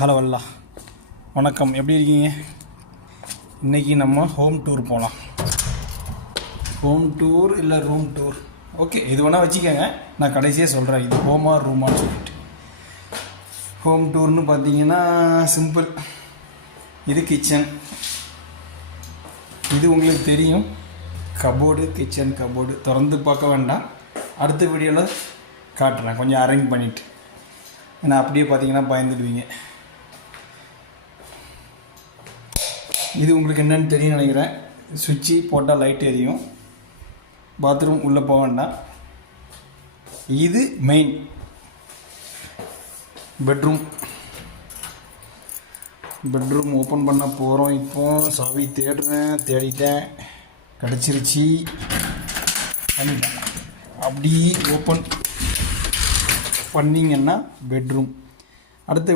Hello அல்லா வணக்கம், எப்படி இருக்கீங்க? இன்றைக்கி நம்ம ஹோம் டூர் போகலாம். ஹோம் டூர் இல்லை ரூம் டூர், ஓகே எது வேணால் வச்சுக்கோங்க. நான் கடைசியாக சொல்கிறேன் இது ஹோமா ரூமான்னு சொல்லிட்டு. ஹோம் டூர்னு பார்த்தீங்கன்னா சிம்பிள். இது கிச்சன், இது உங்களுக்கு தெரியும். கபோர்டு, கிச்சன் கபோர்டு திறந்து பார்க்க வேண்டாம், அடுத்த வீடியோவில் காட்டுறேன் கொஞ்சம் அரேஞ்ச் பண்ணிவிட்டு. ஏன்னா அப்படியே பார்த்தீங்கன்னா பயந்துடுவீங்க. இது உங்களுக்கு என்னென்னு தெரியும் நினைக்கிறேன். சுவிட்சு போட்டால் லைட் எரியும். பாத்ரூம் உள்ளே போக வேண்டாம். இது மெயின் பெட்ரூம். பெட்ரூம் ஓப்பன் பண்ண போகிறோம். இப்போ சாவி தேடிட்டேன், கிடச்சிருச்சு, பண்ணிட்டேன். அப்படி ஓப்பன் பண்ணிங்கன்னா பெட்ரூம். அடுத்த